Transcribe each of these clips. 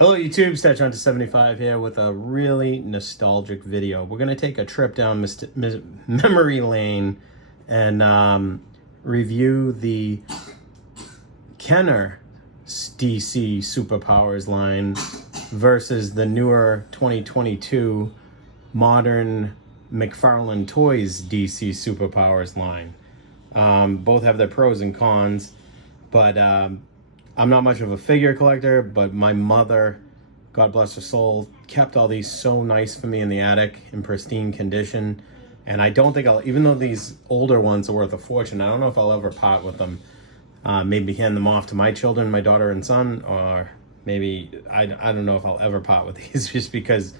Hello YouTube, StatchHunter75 here with a really nostalgic video. We're going to take a trip down memory lane and review the Kenner DC Superpowers line versus the newer 2022 modern McFarlane Toys DC Superpowers line. Both have their pros and cons, but I'm not much of a figure collector, but my mother, God bless her soul, kept all these so nice for me in the attic in pristine condition. And I don't think I'll, even though these older ones are worth a fortune, I don't know if I'll ever part with them. Maybe hand them off to my children, my daughter and son, or maybe, I don't know if I'll ever part with these just because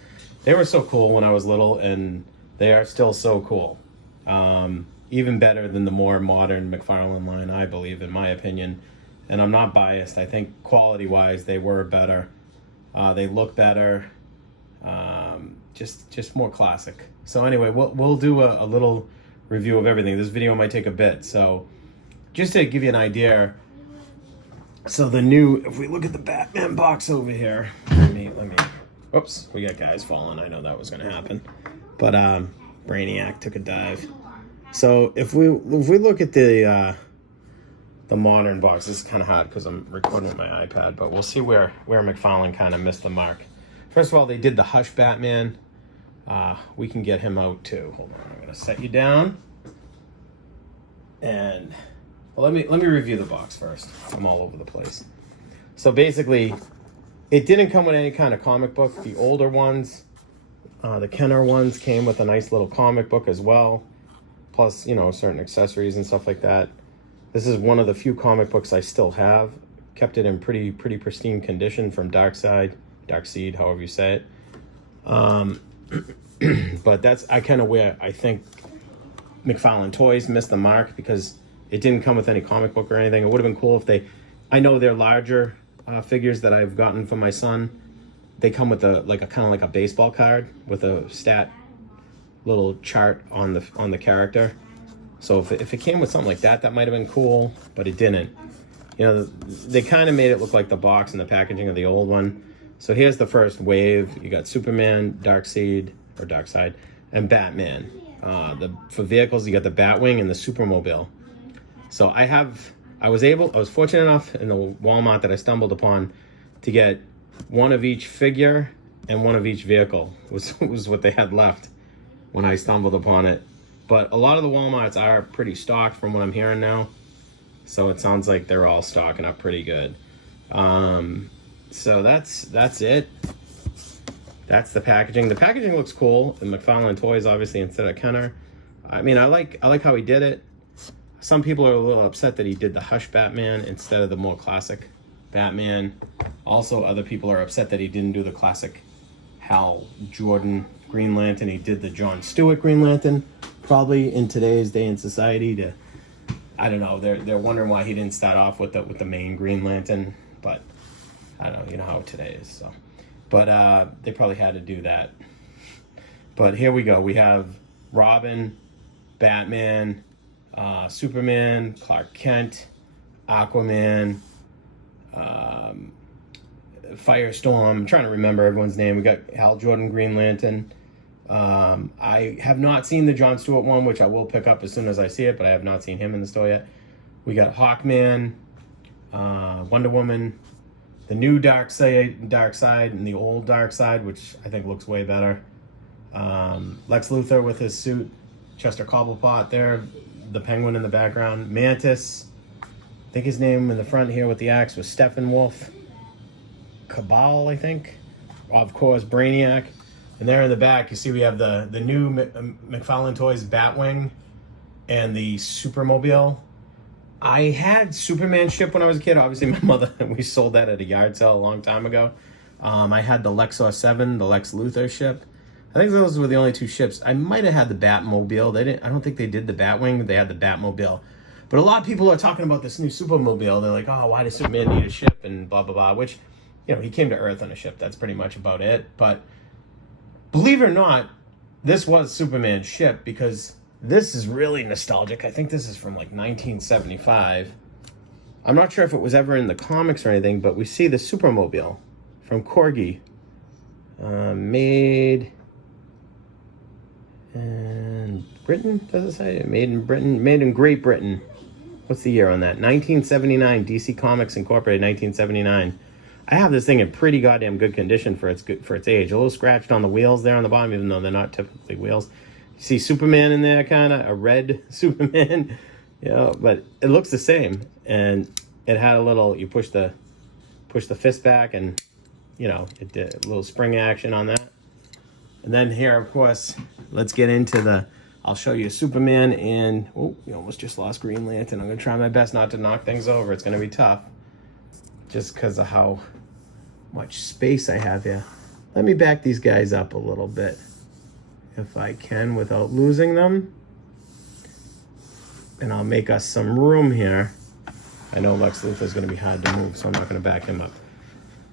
they were so cool when I was little and they are still so cool. Even better than the more modern McFarlane line, I believe, in my opinion. And I'm not biased. I think quality-wise, they were better. They look better. Just more classic. So anyway, we'll do a little review of everything. This video might take a bit. So just to give you an idea. So the new, if we look at the Batman box over here, let me. Oops, we got guys falling. I know that was going to happen, but Brainiac took a dive. So if we look at the modern box, this is kind of hot because I'm recording with my iPad, but we'll see where McFarlane kind of missed the mark. First of all, they did the Hush Batman. We can get him out too. Hold on, I'm gonna set you down. And well, let me review the box first. I'm all over the place. So basically, it didn't come with any kind of comic book. The older ones, the Kenner ones, came with a nice little comic book as well. Plus, you know, certain accessories and stuff like that. This is one of the few comic books I still have. Kept it in pretty pristine condition from Darkseid, however you say it. But that's kind of where I think McFarlane Toys missed the mark because it didn't come with any comic book or anything. It would have been cool if they, I know they're larger figures that I've gotten for my son. They come with a kind of like a baseball card with a stat little chart on the character. So if it came with something like that, that might have been cool, but it didn't. You know, they kind of made it look like the box and the packaging of the old one. So here's the first wave. You got Superman, Darkseid, and Batman. For vehicles, you got the Batwing and the Supermobile. So I was fortunate enough in the Walmart that I stumbled upon to get one of each figure and one of each vehicle was what they had left when I stumbled upon it. But a lot of the Walmarts are pretty stocked from what I'm hearing now. So it sounds like they're all stocking up pretty good. So that's it. That's the packaging. The packaging looks cool. The McFarlane Toys, obviously, instead of Kenner. I mean, I like how he did it. Some people are a little upset that he did the Hush Batman instead of the more classic Batman. Also, other people are upset that he didn't do the classic Hal Jordan Green Lantern. He did the John Stewart Green Lantern. Probably in today's day in society, I don't know. They're wondering why he didn't start off with the main Green Lantern, but I don't know. You know how today is. So, but they probably had to do that. But here we go. We have Robin, Batman, Superman, Clark Kent, Aquaman, Firestorm. I'm trying to remember everyone's name. We got Hal Jordan Green Lantern. I have not seen the Jon Stewart one, which I will pick up as soon as I see it, but I have not seen him in the store yet. We got Hawkman, Wonder Woman, the new Darkseid, and the old Darkseid, which I think looks way better. Lex Luthor with his suit, Chester Cobblepot there, the Penguin in the background, Mantis. I think his name in the front here with the axe was Steppenwolf. Cabal, I think. Of course, Brainiac. And there in the back, you see we have the new McFarlane Toys Batwing and the Supermobile. I had Superman ship when I was a kid. Obviously, my mother, we sold that at a yard sale a long time ago. I had the Lexor 7, the Lex Luthor ship. I think those were the only two ships. I might have had the Batmobile. I don't think they did the Batwing. They had the Batmobile. But a lot of people are talking about this new Supermobile. They're like, oh, why does Superman need a ship and blah, blah, blah. Which, you know, he came to Earth on a ship. That's pretty much about it. But believe it or not, this was Superman's ship because this is really nostalgic. I think this is from like 1975. I'm not sure if it was ever in the comics or anything, but we see the Supermobile from Corgi. Made in Britain, does it say? Made in Britain, made in Great Britain. What's the year on that? 1979, DC Comics Incorporated, 1979. I have this thing in pretty goddamn good condition for its age. A little scratched on the wheels there on the bottom, even though they're not typically wheels. You see Superman in there, kind of a red Superman, you know, but it looks the same. And it had a little, you push the fist back, and you know, it did a little spring action on that. And then here, of course, let's get into the, I'll show you Superman, and oh, we almost just lost Green Lantern. I'm gonna try my best not to knock things over. It's gonna be tough, just because of how much space I have here. Let me back these guys up a little bit, if I can, without losing them. And I'll make us some room here. I know Lex Luthor's gonna be hard to move, so I'm not gonna back him up.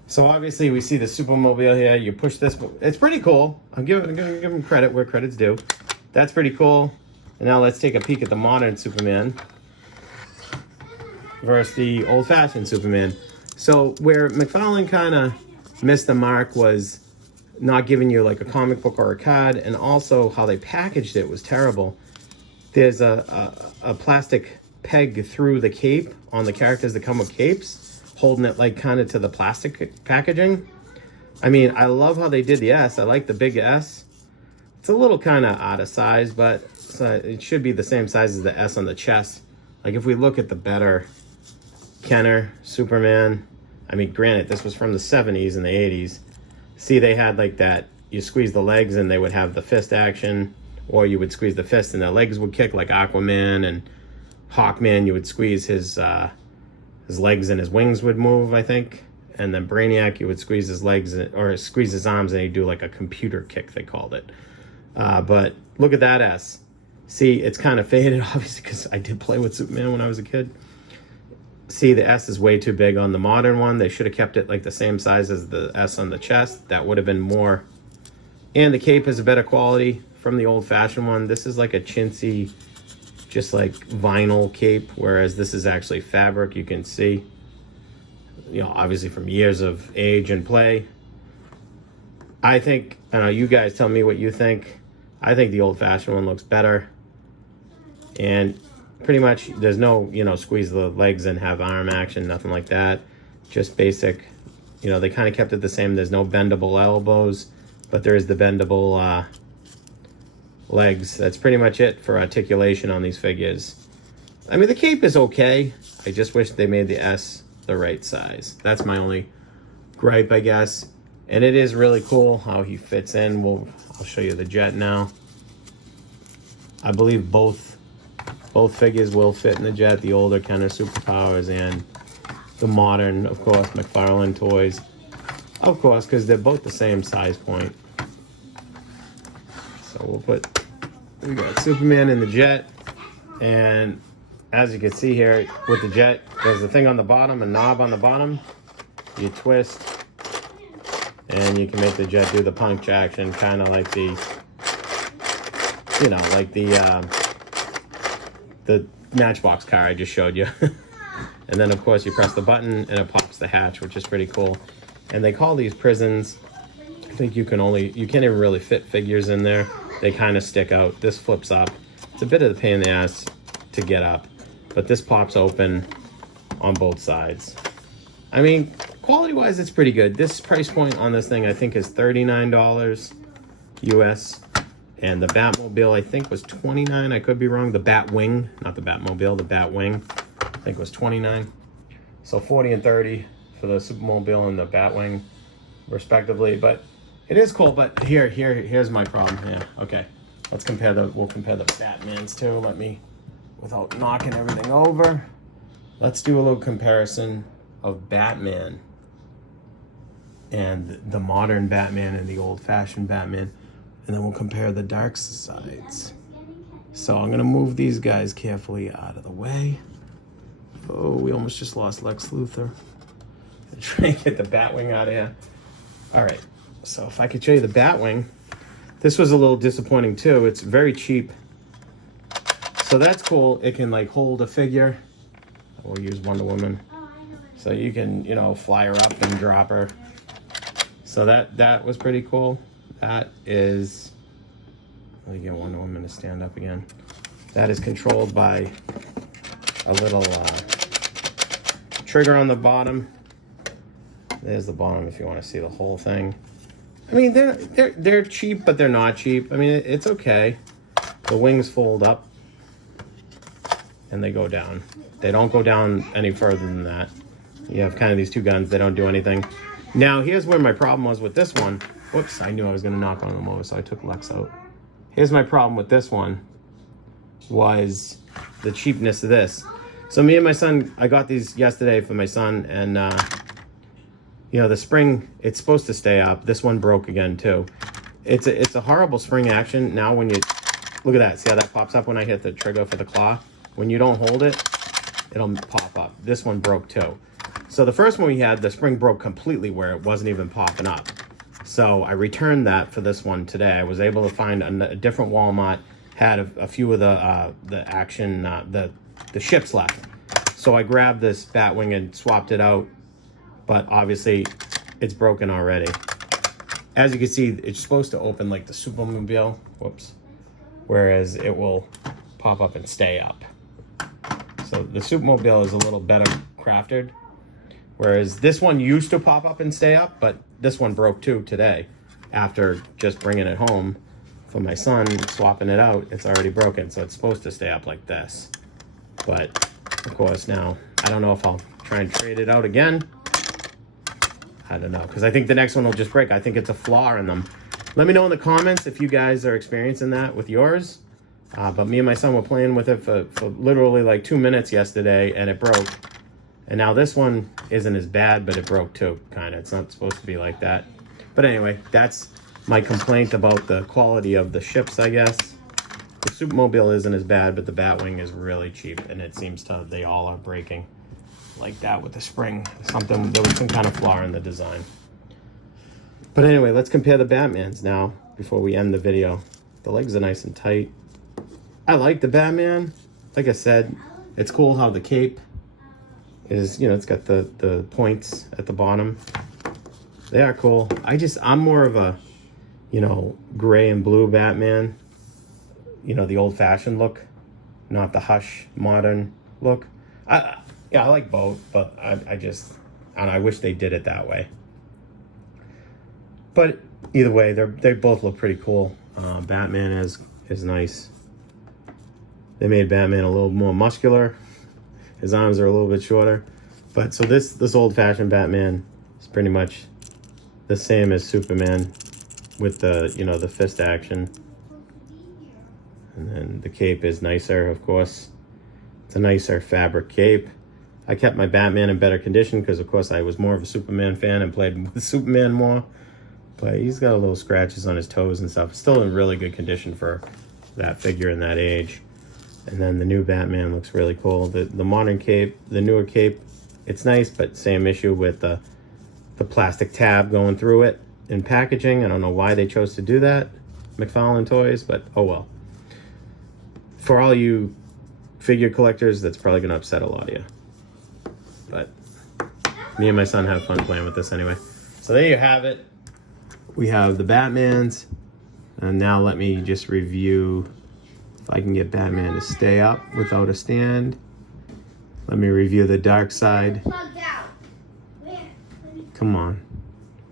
So obviously we see the Supermobile here. You push this, it's pretty cool. I'm gonna give him credit where credit's due. That's pretty cool. And now let's take a peek at the modern Superman versus the old-fashioned Superman. So where McFarlane kind of missed the mark was not giving you like a comic book or a card, and also how they packaged it was terrible. There's a plastic peg through the cape on the characters that come with capes, holding it like kind of to the plastic packaging. I mean, I love how they did the S. I like the big S. It's a little kind of out of size, but it should be the same size as the S on the chest. Like if we look at the better Kenner Superman, I mean, granted, this was from the 70s and the 80s. See, they had like that, you squeeze the legs and they would have the fist action, or you would squeeze the fist and the legs would kick, like Aquaman and Hawkman. You would squeeze his legs and his wings would move, I think. And then Brainiac, you would squeeze his legs or squeeze his arms and he'd do like a computer kick, they called it. But look at that S. See, it's kind of faded, obviously, because I did play with Superman when I was a kid. See, the S is way too big on the modern one. They should have kept it like the same size as the S on the chest. That would have been more. And the cape is a better quality from the old-fashioned one. This is like a chintzy, just like vinyl cape, whereas this is actually fabric. You can see, you know, obviously from years of age and play. I think, I don't know, you guys tell me what you think. I think the old-fashioned one looks better. And pretty much there's no, you know, squeeze the legs and have arm action, nothing like that. Just basic, you know, they kind of kept it the same. There's no bendable elbows, but there is the bendable legs. That's pretty much it for articulation on these figures. I mean, the cape is okay. I just wish they made the S the right size. That's my only gripe, I guess. And it is really cool how he fits in. I'll show you the jet now. I believe both figures will fit in the jet, the older Kenner Superpowers and the modern, of course, McFarlane toys. Of course, because they're both the same size point. So we got Superman in the jet, and as you can see here with the jet, there's a thing on the bottom, a knob on the bottom. You twist, and you can make the jet do the punch action, kind of like the, you know, like the Matchbox car I just showed you. And then of course you press the button and it pops the hatch, which is pretty cool. And they call these prisons, I think you can't even really fit figures in there. They kind of stick out. This flips up. It's a bit of a pain in the ass to get up, but this pops open on both sides. I mean, quality wise, it's pretty good. This price point on this thing I think is $39 US. And the Batmobile, I think, was $29. I could be wrong. The Batwing, not the Batmobile, the Batwing, I think was $29. So $40 and $30 for the Supermobile and the Batwing, respectively. But it is cool. But here's my problem. Yeah, okay. We'll compare the Batmans too. Without knocking everything over, let's do a little comparison of Batman and the modern Batman and the old-fashioned Batman. And then we'll compare the dark sides. So I'm gonna move these guys carefully out of the way. Oh, we almost just lost Lex Luthor. Try and get the Batwing out of here. All right, so if I could show you the Batwing. This was a little disappointing too. It's very cheap. So that's cool. It can like hold a figure. We'll use Wonder Woman. So you can, you know, fly her up and drop her. So that was pretty cool. That is, let me get Wonder Woman to stand up again. That is controlled by a little trigger on the bottom. There's the bottom if you want to see the whole thing. I mean, they're cheap, but they're not cheap. I mean, it's okay. The wings fold up and they go down. They don't go down any further than that. You have kind of these two guns. They don't do anything. Now, here's where my problem was with this one. Whoops, I knew I was going to knock on them over, so I took Lex out. Here's my problem with this one was the cheapness of this. So me and my son, I got these yesterday for my son, and you know, the spring, it's supposed to stay up. This one broke again too. It's a horrible spring action. Now when you, look at that, see how that pops up when I hit the trigger for the claw? When you don't hold it, it'll pop up. This one broke too. So the first one we had, the spring broke completely where it wasn't even popping up. So I returned that for this one today. I was able to find a different Walmart, had a few of the action, the ships left. So I grabbed this Batwing and swapped it out, but obviously it's broken already. As you can see, it's supposed to open like the Supermobile, whoops, whereas it will pop up and stay up. So the Supermobile is a little better crafted, whereas this one used to pop up and stay up, but this one broke too today. After just bringing it home for my son, swapping it out, it's already broken. So it's supposed to stay up like this. But of course now, I don't know if I'll try and trade it out again. I don't know, because I think the next one will just break. I think it's a flaw in them. Let me know in the comments if you guys are experiencing that with yours. But me and my son were playing with it for literally like 2 minutes yesterday, and it broke. And now this one isn't as bad, but it broke too, kind of. It's not supposed to be like that. But anyway, that's my complaint about the quality of the ships, I guess. The Supermobile isn't as bad, but the Batwing is really cheap, and it seems they all are breaking like that with the spring. There was some kind of flaw in the design. But anyway, let's compare the Batmans now before we end the video. The legs are nice and tight. I like the Batman. Like I said, it's cool how the cape is, you know, it's got the points at the bottom. They are cool. I'm more of a, you know, gray and blue Batman. You know, the old-fashioned look, not the hush modern look. Yeah, I like both, but I wish they did it that way. But either way, they both look pretty cool. Batman is nice. They made Batman a little more muscular. His arms are a little bit shorter. But so this old-fashioned Batman is pretty much the same as Superman with the, you know, the fist action. And then the cape is nicer, of course. It's a nicer fabric cape. I kept my Batman in better condition because, of course, I was more of a Superman fan and played with Superman more. But he's got a little scratches on his toes and stuff. Still in really good condition for that figure in that age. And then the new Batman looks really cool. The modern cape, the newer cape, it's nice, but same issue with the plastic tab going through it in packaging. I don't know why they chose to do that, McFarlane Toys, but oh well. For all you figure collectors, that's probably going to upset a lot of you. But me and my son have fun playing with this anyway. So there you have it. We have the Batmans. And now let me just review if I can get Batman to stay up without a stand. Let me review the dark side. Come on.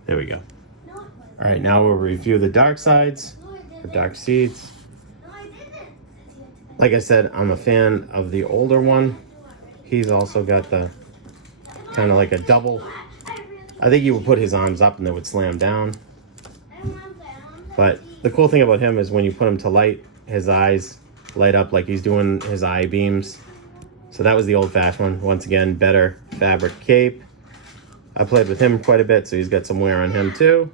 There we go. All right, now we'll review the dark sides, the dark seats. Like I said, I'm a fan of the older one. He's also got the kind of like a double. I think he would put his arms up and they would slam down. But the cool thing about him is when you put him to light, his eyes light up like he's doing his eye beams. So that was the old-fashioned one. Once again, better fabric cape. I played with him quite a bit, so he's got some wear on him too.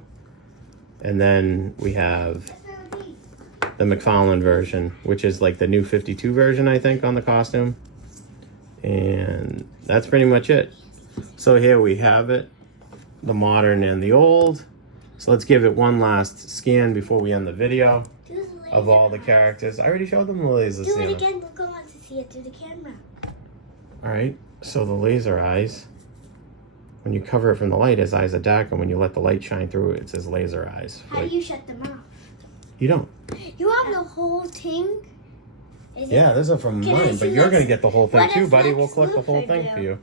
And then we have the McFarlane version, which is like the new 52 version, I think, on the costume. And that's pretty much it. So here we have it, the modern and the old. So let's give it one last scan before we end the video of all the characters. I already showed them the lasers. Do it again, Luca wants to see it through the camera. All right, so the laser eyes. when you cover it from the light, his eyes are dark, and when you let the light shine through, it's his laser eyes. How do you shut them off? You don't. You have the whole thing? Yeah, those are from mine, but you're going to get the whole thing too, buddy. We'll collect the whole thing for you.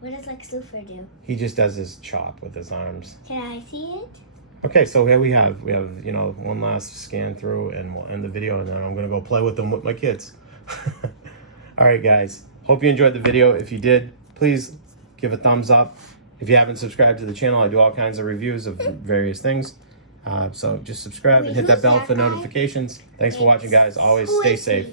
What does Lex Luthor do? He just does his chop with his arms. Can I see it? Okay, so here we have, you know, one last scan through, and we'll end the video, and then I'm going to go play with them with my kids. All right, guys. Hope you enjoyed the video. If you did, please give a thumbs up. If you haven't subscribed to the channel, I do all kinds of reviews of various things. So just subscribe and hit that bell for notifications. Thanks for watching, guys. Always stay safe.